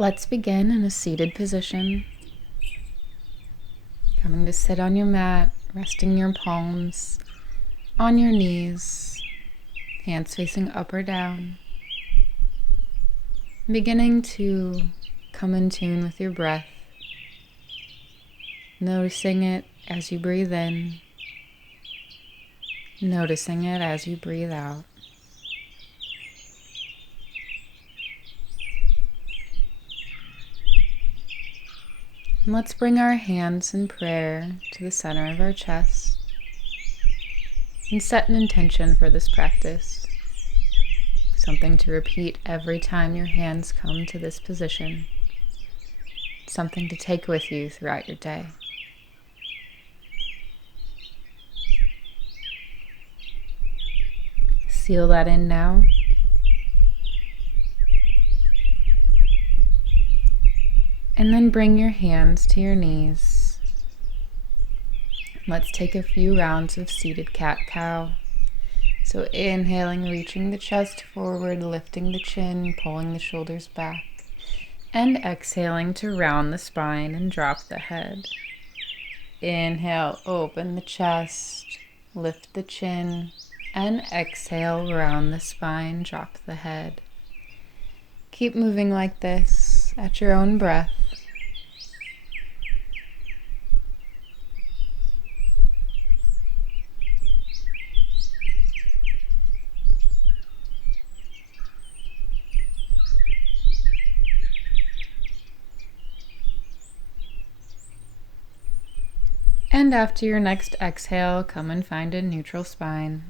Let's begin in a seated position. Coming to sit on your mat, resting your palms on your knees, hands facing up or down. Beginning to come in tune with your breath, noticing it as you breathe in, noticing it as you breathe out. And let's bring our hands in prayer to the center of our chest and set an intention for this practice. Something to repeat every time your hands come to this position. Something to take with you throughout your day. Seal that in now. And then bring your hands to your knees. Let's take a few rounds of seated cat-cow. So inhaling, reaching the chest forward, lifting the chin, pulling the shoulders back. And exhaling to round the spine and drop the head. Inhale, open the chest, lift the chin, and exhale, round the spine, drop the head. Keep moving like this at your own breath. And after your next exhale, come and find a neutral spine.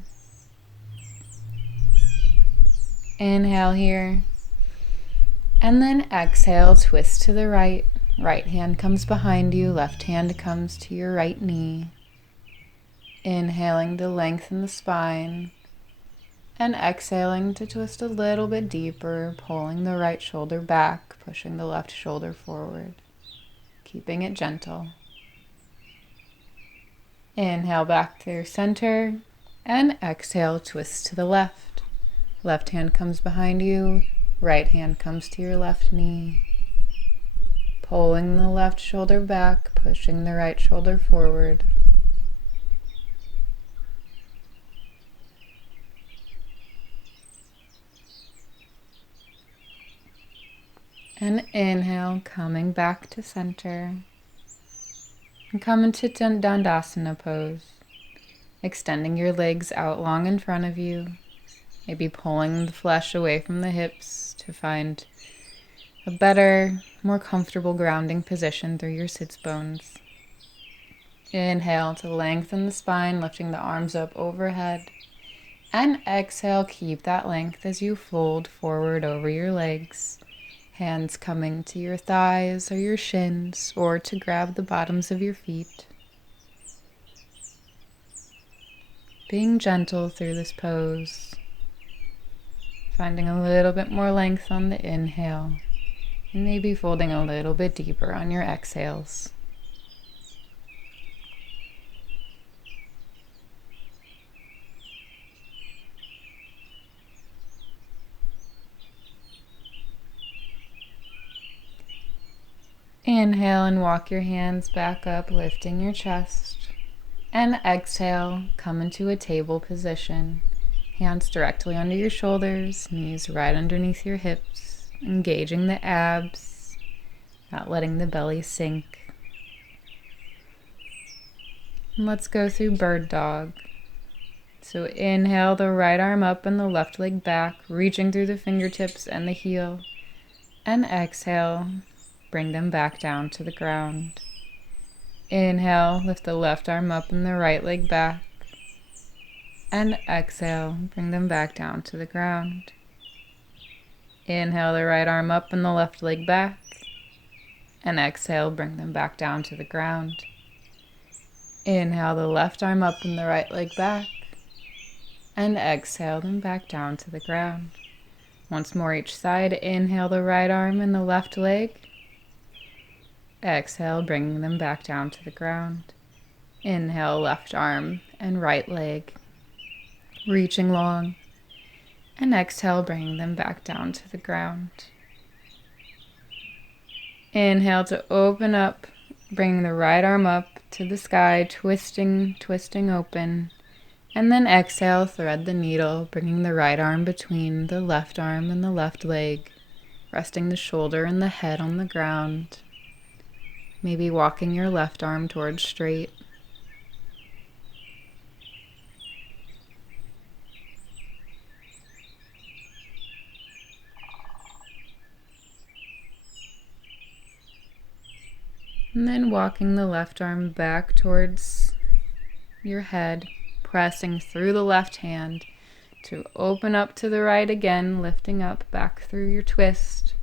Inhale here. And then exhale, twist to the right. Right hand comes behind you, left hand comes to your right knee. Inhaling to lengthen the spine. And exhaling to twist a little bit deeper, pulling the right shoulder back, pushing the left shoulder forward. Keeping it gentle. Inhale back to your center, and exhale, twist to the left. Left hand comes behind you, right hand comes to your left knee. Pulling the left shoulder back, pushing the right shoulder forward. And inhale, coming back to center. And come into Dandasana Pose, extending your legs out long in front of you, maybe pulling the flesh away from the hips to find a better, more comfortable grounding position through your sits bones. Inhale to lengthen the spine, lifting the arms up overhead, and exhale, keep that length as you fold forward over your legs. Hands coming to your thighs or your shins, or to grab the bottoms of your feet. Being gentle through this pose. Finding a little bit more length on the inhale, and maybe folding a little bit deeper on your exhales. Inhale and walk your hands back up, lifting your chest. And exhale, come into a table position. Hands directly under your shoulders, knees right underneath your hips, engaging the abs, not letting the belly sink. And let's go through bird dog. So inhale, the right arm up and the left leg back, reaching through the fingertips and the heel. And exhale, bring them back down to the ground. Inhale, lift the left arm up and the right leg back. And exhale, bring them back down to the ground. Inhale, the right arm up and the left leg back. And exhale, bring them back down to the ground. Inhale, the left arm up and the right leg back. And exhale them back down to the ground. Once more each side. Inhale, the right arm and the left leg. Exhale, bringing them back down to the ground. Inhale, left arm and right leg, reaching long. And exhale, bringing them back down to the ground. Inhale to open up, bring the right arm up to the sky, twisting open. And then exhale, thread the needle, bringing the right arm between the left arm and the left leg, resting the shoulder and the head on the ground. Maybe walking your left arm towards straight. And then walking the left arm back towards your head, pressing through the left hand to open up to the right again, lifting up back through your twist.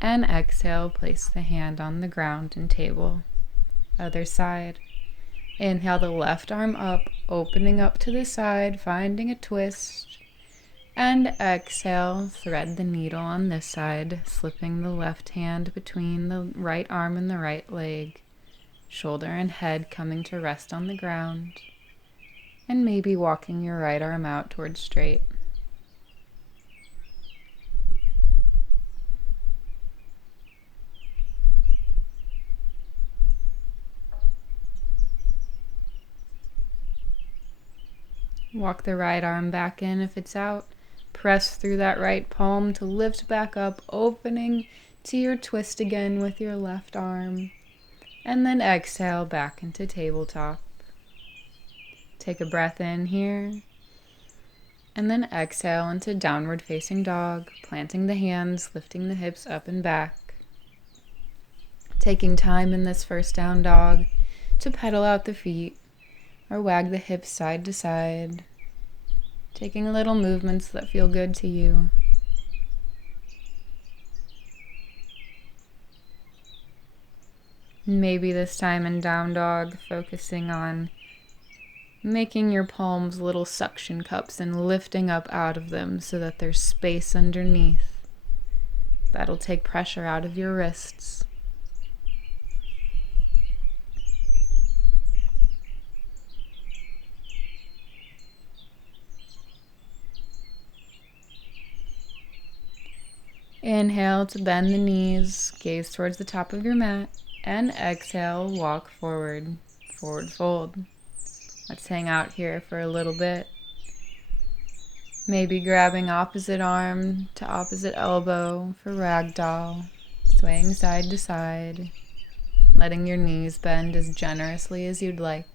And exhale, place the hand on the ground and table. Other side. Inhale the left arm up, opening up to the side, finding a twist. And exhale, thread the needle on this side, slipping the left hand between the right arm and the right leg. Shoulder and head coming to rest on the ground. And maybe walking your right arm out towards straight. Walk the right arm back in if it's out. Press through that right palm to lift back up, opening to your twist again with your left arm. And then exhale back into tabletop. Take a breath in here. And then exhale into downward facing dog, planting the hands, lifting the hips up and back. Taking time in this first down dog to pedal out the feet or wag the hips side to side. Taking little movements that feel good to you. Maybe this time in down dog, focusing on making your palms little suction cups and lifting up out of them so that there's space underneath. That'll take pressure out of your wrists. Inhale to bend the knees, gaze towards the top of your mat, and exhale, walk forward, forward fold. Let's hang out here for a little bit. Maybe grabbing opposite arm to opposite elbow for ragdoll, swaying side to side, letting your knees bend as generously as you'd like.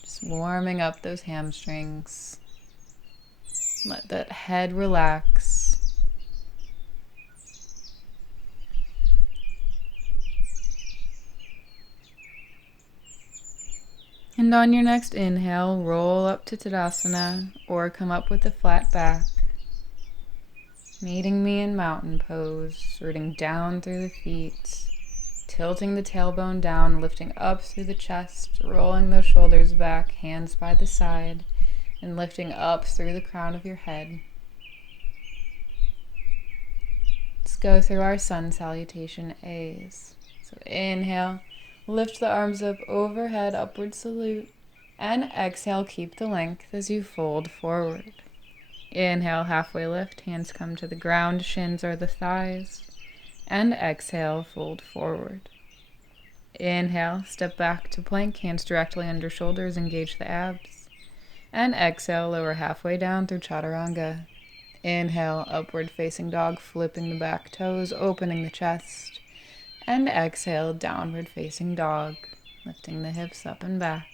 Just warming up those hamstrings. Let that head relax. And on your next inhale, roll up to Dandasana or come up with a flat back. Meeting me in mountain pose, rooting down through the feet, tilting the tailbone down, lifting up through the chest, rolling those shoulders back, hands by the side, and lifting up through the crown of your head. Let's go through our sun salutation A's. So inhale. Lift the arms up overhead, upward salute, and exhale, keep the length as you fold forward. Inhale, halfway lift, hands come to the ground, shins are the thighs, and exhale, fold forward. Inhale, step back to plank, hands directly under shoulders, engage the abs, and exhale, lower halfway down through chaturanga. Inhale, upward facing dog, flipping the back toes, opening the chest. And exhale, downward facing dog, lifting the hips up and back.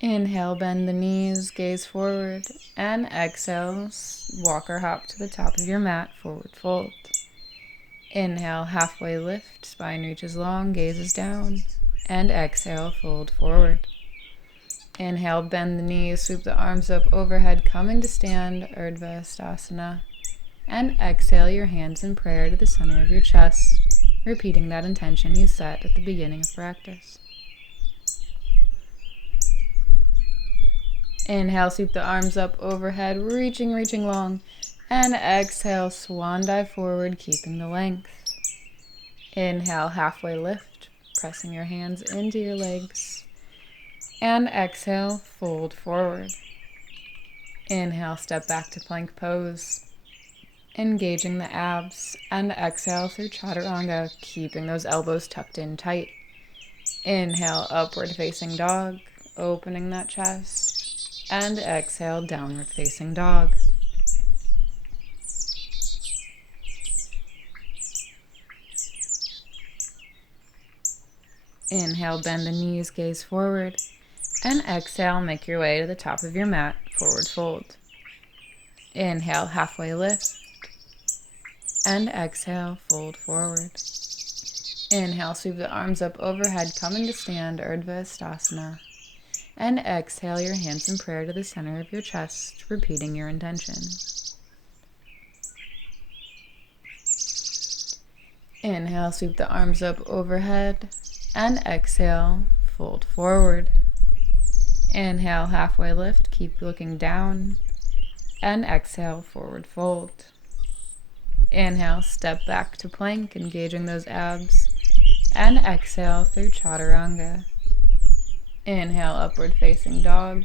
Inhale, bend the knees, gaze forward, and exhale, walk or hop to the top of your mat, forward fold. Inhale, halfway lift, spine reaches long, gaze is down, and exhale, fold forward. Inhale, bend the knees, sweep the arms up overhead, coming to stand, Urdhva Hastasana. And exhale your hands in prayer to the center of your chest, repeating that intention you set at the beginning of practice. Inhale, sweep the arms up overhead, reaching long. And exhale, swan dive forward, keeping the length. Inhale, halfway lift, pressing your hands into your legs. And exhale, fold forward. Inhale, step back to plank pose, engaging the abs, and exhale through chaturanga, keeping those elbows tucked in tight. Inhale, upward facing dog, opening that chest, and exhale, downward facing dog. Inhale, bend the knees, gaze forward, and exhale, make your way to the top of your mat, forward fold. Inhale, halfway lift, and exhale, fold forward. Inhale, sweep the arms up overhead, coming to stand, Urdhva Hastasana. And exhale your hands in prayer to the center of your chest, repeating your intention. Inhale, sweep the arms up overhead, and exhale, fold forward. Inhale, halfway lift, keep looking down, and exhale, forward fold. Inhale, step back to plank, engaging those abs, and exhale through chaturanga. Inhale, upward facing dog,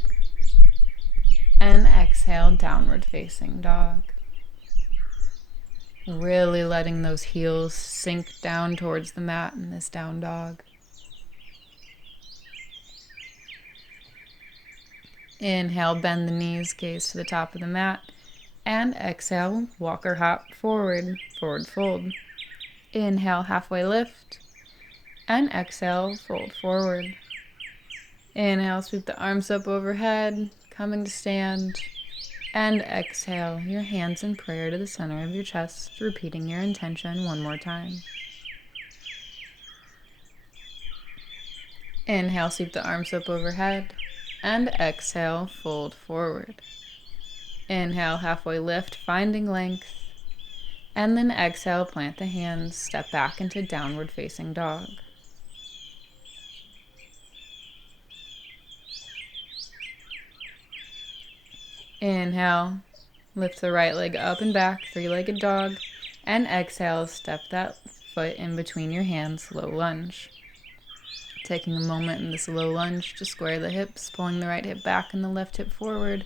and exhale, downward facing dog. Really letting those heels sink down towards the mat in this down dog. Inhale, bend the knees, gaze to the top of the mat, and exhale, walk or hop forward, forward fold. Inhale, halfway lift, and exhale, fold forward. Inhale, sweep the arms up overhead, coming to stand, and exhale, your hands in prayer to the center of your chest, repeating your intention one more time. Inhale, sweep the arms up overhead, and exhale, fold forward. Inhale, halfway lift, finding length, and then exhale, plant the hands, step back into downward facing dog. Inhale, lift the right leg up and back, three-legged dog, and exhale, step that foot in between your hands, low lunge. Taking a moment in this low lunge to square the hips, pulling the right hip back and the left hip forward,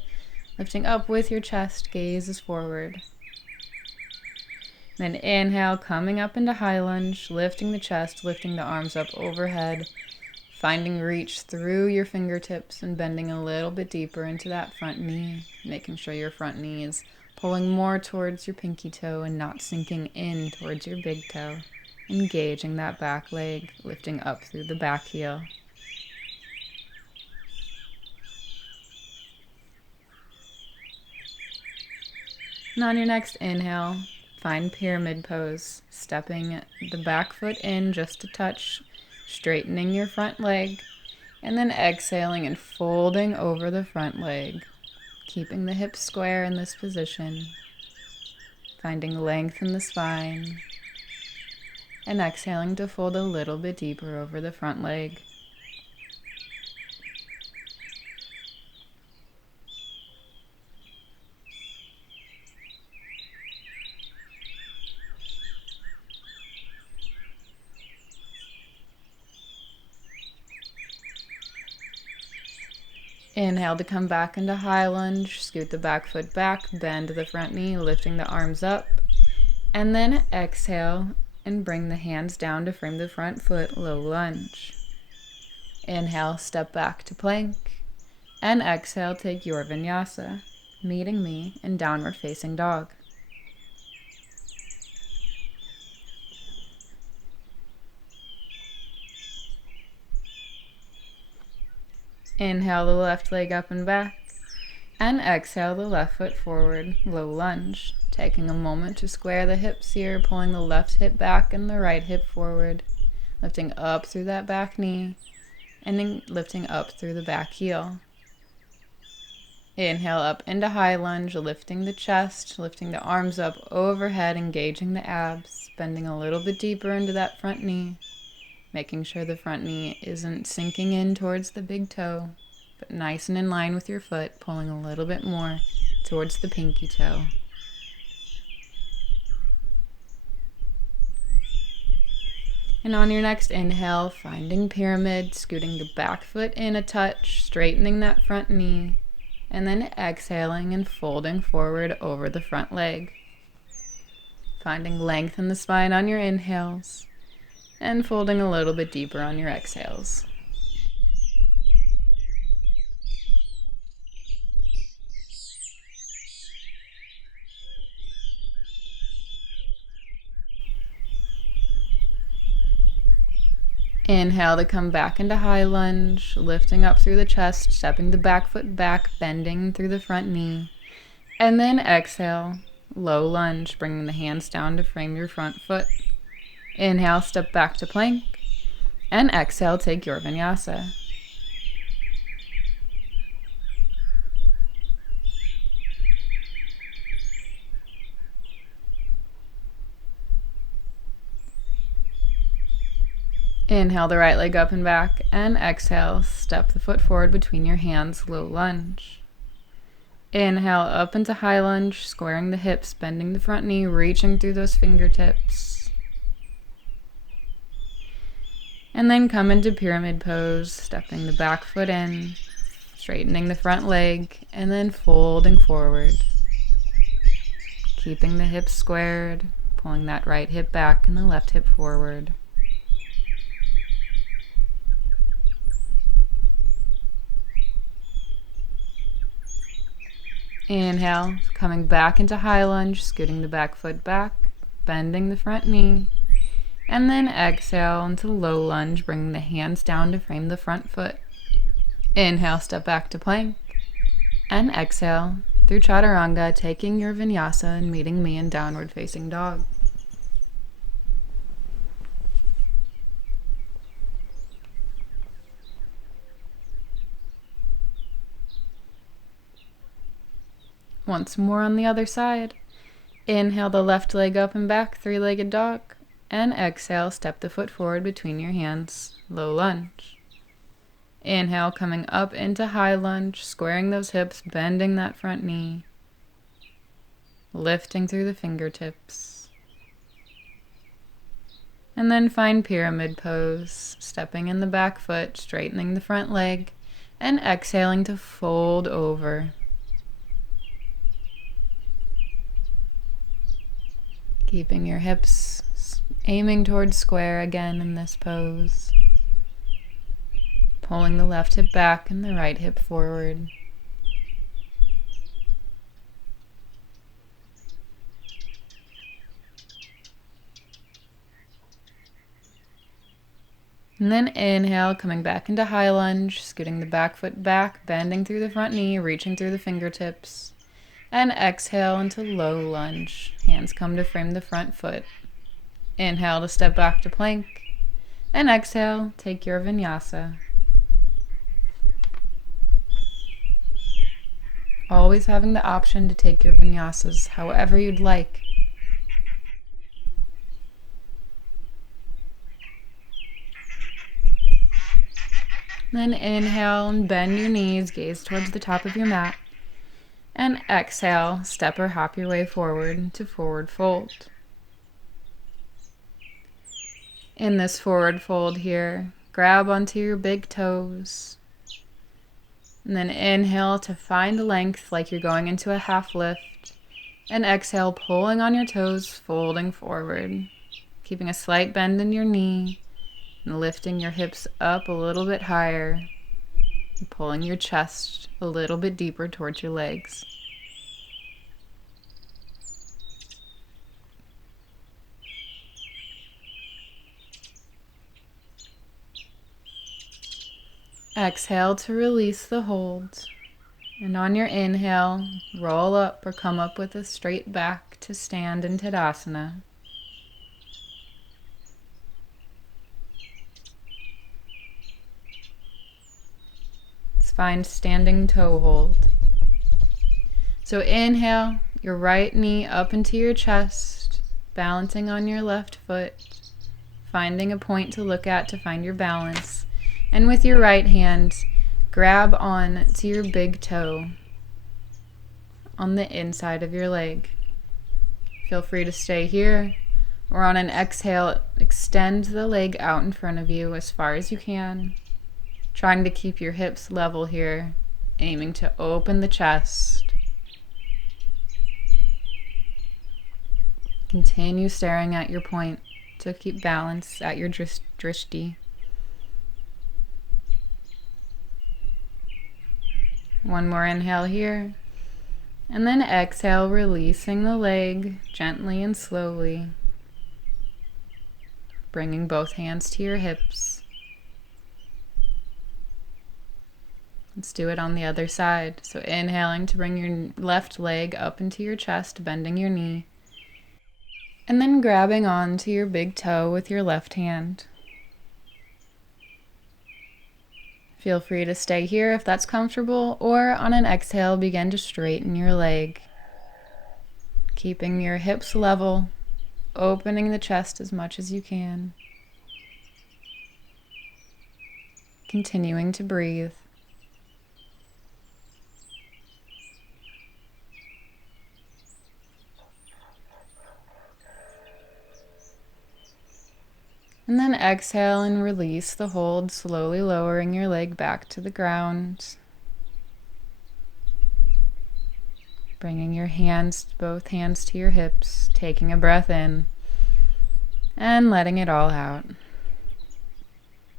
lifting up with your chest, gaze is forward. Then inhale, coming up into high lunge, lifting the chest, lifting the arms up overhead, finding reach through your fingertips and bending a little bit deeper into that front knee, making sure your front knee is pulling more towards your pinky toe and not sinking in towards your big toe. Engaging that back leg, lifting up through the back heel. And on your next inhale, find pyramid pose, stepping the back foot in just a touch, straightening your front leg, and then exhaling and folding over the front leg, keeping the hips square in this position, finding length in the spine, and exhaling to fold a little bit deeper over the front leg. Inhale to come back into high lunge, scoot the back foot back, bend the front knee, lifting the arms up, and then exhale and bring the hands down to frame the front foot, low lunge. Inhale, step back to plank, and exhale, take your vinyasa, meeting me in downward facing dog. Inhale the left leg up and back, and exhale the left foot forward, low lunge. Taking a moment to square the hips here, pulling the left hip back and the right hip forward, lifting up through that back knee, and then lifting up through the back heel. Inhale up into high lunge, lifting the chest, lifting the arms up overhead, engaging the abs, bending a little bit deeper into that front knee, making sure the front knee isn't sinking in towards the big toe, but nice and in line with your foot, pulling a little bit more towards the pinky toe. And on your next inhale, finding pyramid, scooting the back foot in a touch, straightening that front knee, And then exhaling and folding forward over the front leg. Finding length in the spine on your inhales and folding a little bit deeper on your exhales. Inhale to come back into high lunge, lifting up through the chest, stepping the back foot back, bending through the front knee. And then exhale, low lunge, bringing the hands down to frame your front foot. Inhale, step back to plank. And exhale, take your vinyasa. Inhale the right leg up and back, and exhale, step the foot forward between your hands, low lunge. Inhale up into high lunge, squaring the hips, bending the front knee, reaching through those fingertips. And then come into pyramid pose, stepping the back foot in, straightening the front leg, and then folding forward. Keeping the hips squared, pulling that right hip back and the left hip forward. Inhale, coming back into high lunge, scooting the back foot back, bending the front knee. And then exhale into low lunge, bringing the hands down to frame the front foot. Inhale, step back to plank. And exhale through chaturanga, taking your vinyasa and meeting me in downward facing dog. Once more on the other side. Inhale the left leg up and back, three-legged dog. And exhale, step the foot forward between your hands, low lunge. Inhale, coming up into high lunge, squaring those hips, bending that front knee. Lifting through the fingertips. And then find pyramid pose, stepping in the back foot, straightening the front leg, and exhaling to fold over. Keeping your hips aiming towards square again in this pose. Pulling the left hip back and the right hip forward. And then inhale, coming back into high lunge, scooting the back foot back, bending through the front knee, reaching through the fingertips. And exhale into low lunge. Hands come to frame the front foot. Inhale to step back to plank. And exhale, take your vinyasa. Always having the option to take your vinyasas however you'd like. Then inhale and bend your knees, gaze towards the top of your mat. And exhale, step or hop your way forward to forward fold. In this forward fold here, grab onto your big toes. And then inhale to find length like you're going into a half lift. And exhale, pulling on your toes, folding forward. Keeping a slight bend in your knee. And lifting your hips up a little bit higher. And pulling your chest a little bit deeper towards your legs. Exhale to release the hold. And on your inhale, roll up or come up with a straight back to stand in Tadasana. Let's find standing toe hold. So inhale, your right knee up into your chest, balancing on your left foot, finding a point to look at to find your balance. And with your right hand, grab on to your big toe on the inside of your leg. Feel free to stay here, or on an exhale, extend the leg out in front of you as far as you can, trying to keep your hips level here aiming to open the chest. Continue staring at your point to keep balance at your drishti. One more inhale here. And then exhale, releasing the leg gently and slowly. Bringing both hands to your hips. Let's do it on the other side. So inhaling to bring your left leg up into your chest, bending your knee. And then grabbing onto your big toe with your left hand. Feel free to stay here if that's comfortable, or on an exhale, begin to straighten your leg. Keeping your hips level, opening the chest as much as you can. Continuing to breathe. And then exhale and release the hold, slowly lowering your leg back to the ground. Bringing your hands, both hands to your hips, taking a breath in, and letting it all out.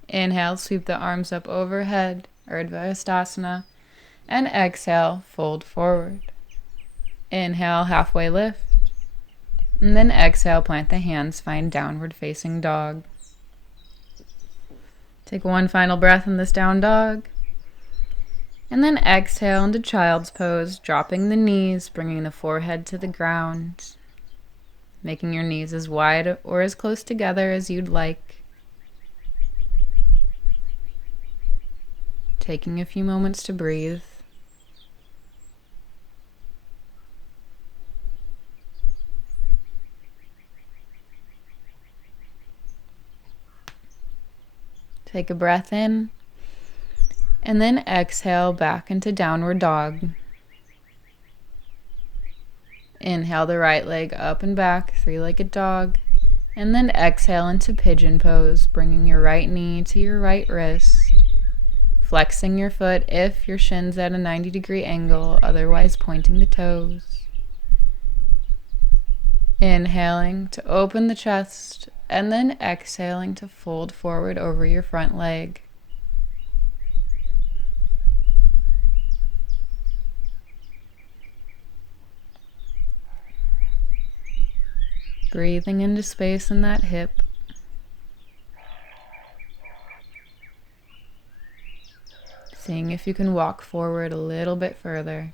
Inhale, sweep the arms up overhead, Urdhva Hastasana, and exhale, fold forward. Inhale, halfway lift, and then exhale, plant the hands, find downward facing dog. Take one final breath in this down dog. And then exhale into child's pose, dropping the knees, bringing the forehead to the ground. Making your knees as wide or as close together as you'd like. Taking a few moments to breathe. Take a breath in, and then exhale back into downward dog. Inhale the right leg up and back, three-legged dog, and then exhale into pigeon pose, bringing your right knee to your right wrist, flexing your foot if your shin's at a 90-degree angle, otherwise pointing the toes. Inhaling to open the chest, and then exhaling to fold forward over your front leg. Breathing into space in that hip. Seeing if you can walk forward a little bit further.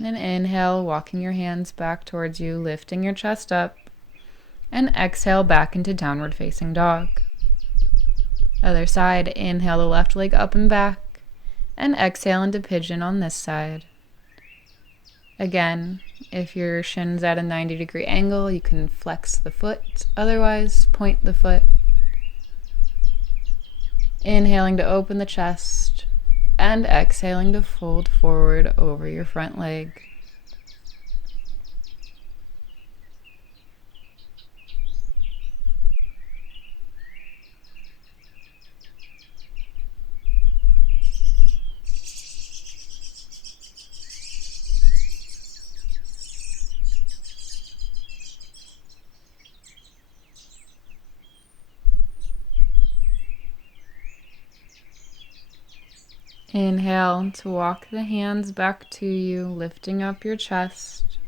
And inhale, walking your hands back towards you, lifting your chest up. And exhale back into downward facing dog. Other side, inhale the left leg up and back. And exhale into pigeon on this side. Again, if your shin's at a 90-degree angle, you can flex the foot. Otherwise, point the foot. Inhaling to open the chest. And exhaling to fold forward over your front leg. Inhale to walk the hands back to you, lifting up your chest.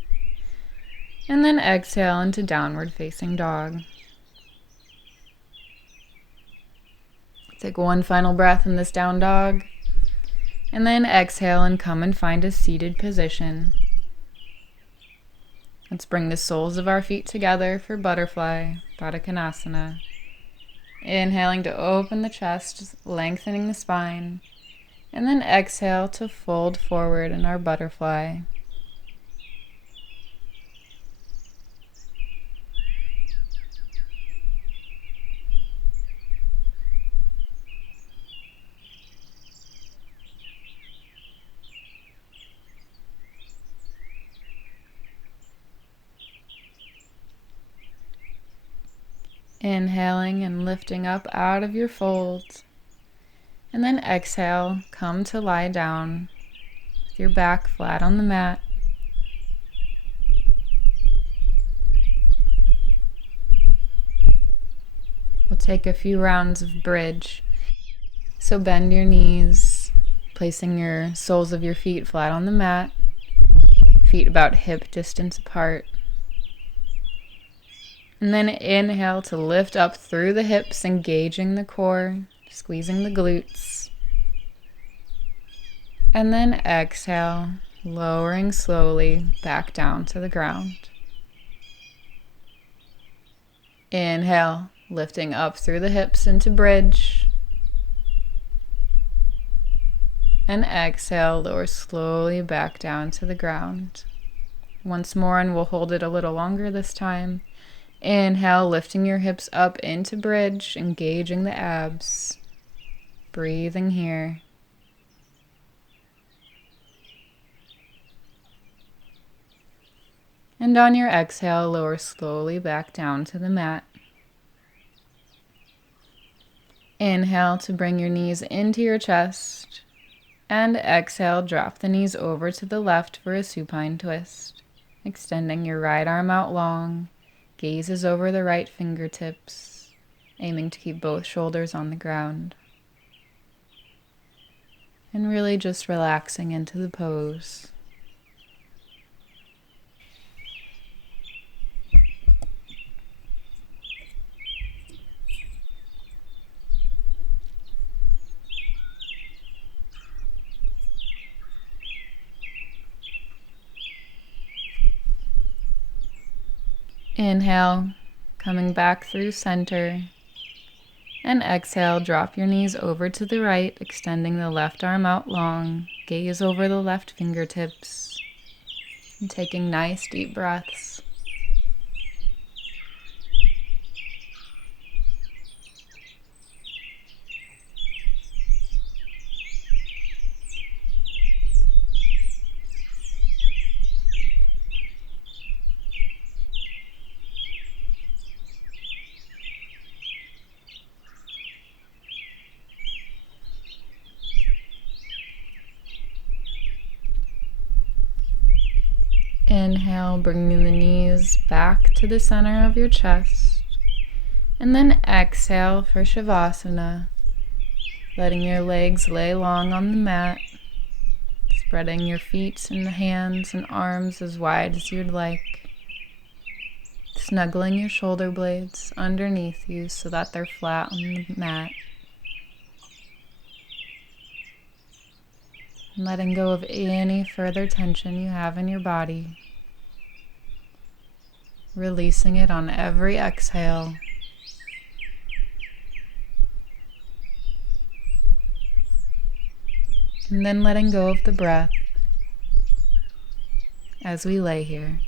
And then exhale into downward facing dog. Take one final breath in this down dog. And then exhale and come and find a seated position. Let's bring the soles of our feet together for butterfly, Baddha Konasana. Inhaling to open the chest, lengthening the spine. And then exhale to fold forward in our butterfly. Inhaling and lifting up out of your fold. And then exhale, come to lie down with your back flat on the mat. We'll take a few rounds of bridge. So bend your knees, placing your soles of your feet flat on the mat, feet about hip distance apart. And then inhale to lift up through the hips, engaging the core, squeezing the glutes. And then exhale, lowering slowly back down to the ground. Inhale, lifting up through the hips into bridge. And exhale, lower slowly back down to the ground. Once more, and we'll hold it a little longer this time. Inhale, lifting your hips up into bridge, engaging the abs. Breathing here. And on your exhale, lower slowly back down to the mat. Inhale to bring your knees into your chest. And exhale, drop the knees over to the left for a supine twist. Extending your right arm out long, gazes over the right fingertips, aiming to keep both shoulders on the ground. And really just relaxing into the pose. Inhale, coming back through center. And exhale, drop your knees over to the right, extending the left arm out long. Gaze over the left fingertips. And taking nice deep breaths. Inhale, bringing the knees back to the center of your chest. And then exhale for Shavasana, letting your legs lay long on the mat, spreading your feet and hands and arms as wide as you'd like, snuggling your shoulder blades underneath you so that they're flat on the mat. And letting go of any further tension you have in your body. Releasing it on every exhale. And then letting go of the breath as we lay here.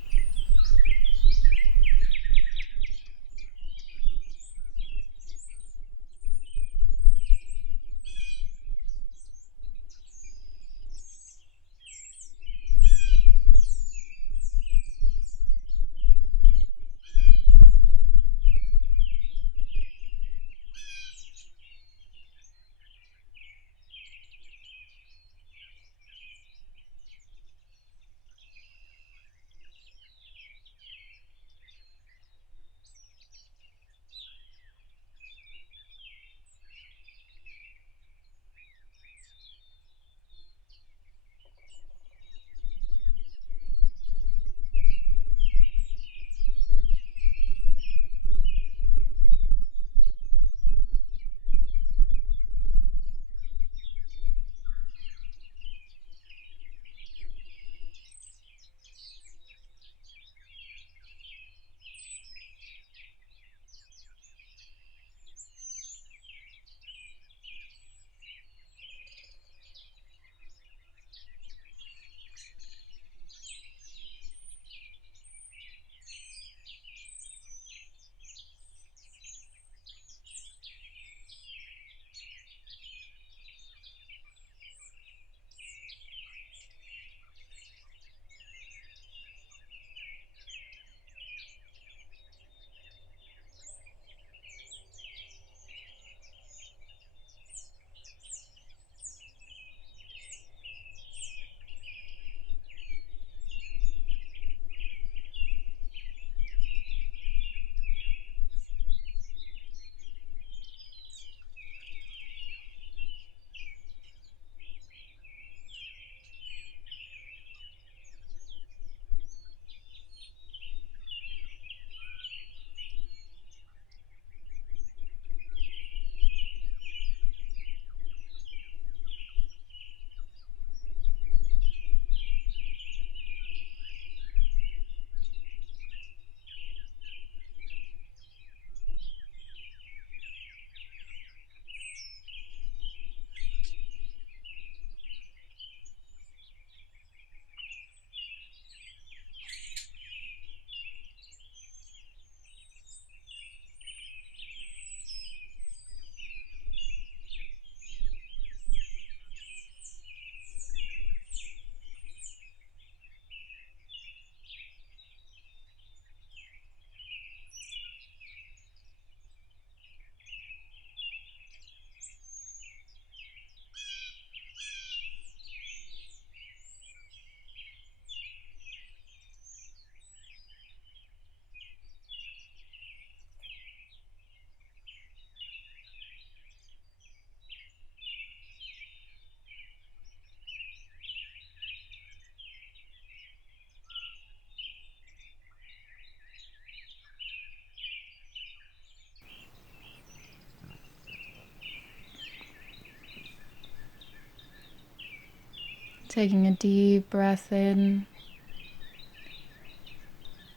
Taking a deep breath in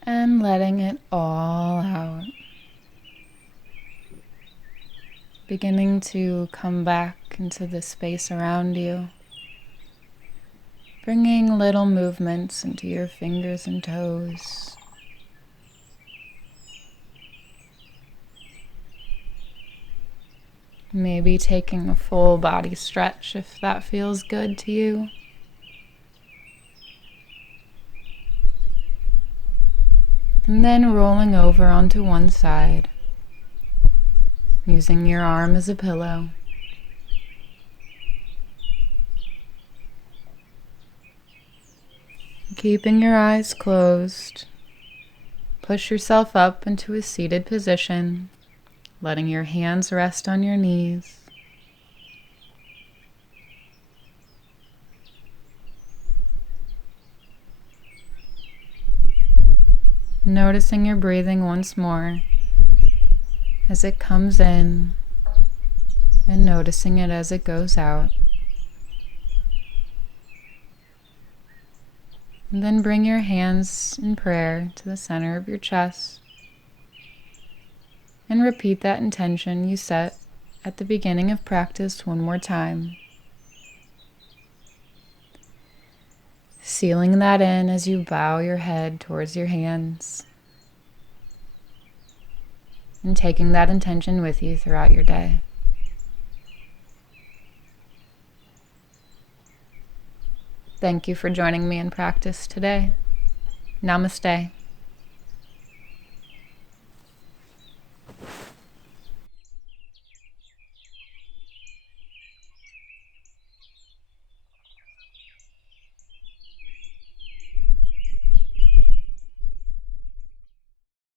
and letting it all out. Beginning to come back into the space around you. Bringing little movements into your fingers and toes. Maybe taking a full body stretch if that feels good to you. And then rolling over onto one side, using your arm as a pillow. Keeping your eyes closed, push yourself up into a seated position, letting your hands rest on your knees. Noticing your breathing once more as it comes in and noticing it as it goes out. And then bring your hands in prayer to the center of your chest and repeat that intention you set at the beginning of practice one more time. Sealing that in as you bow your head towards your hands and taking that intention with you throughout your day. Thank you for joining me in practice today. Namaste.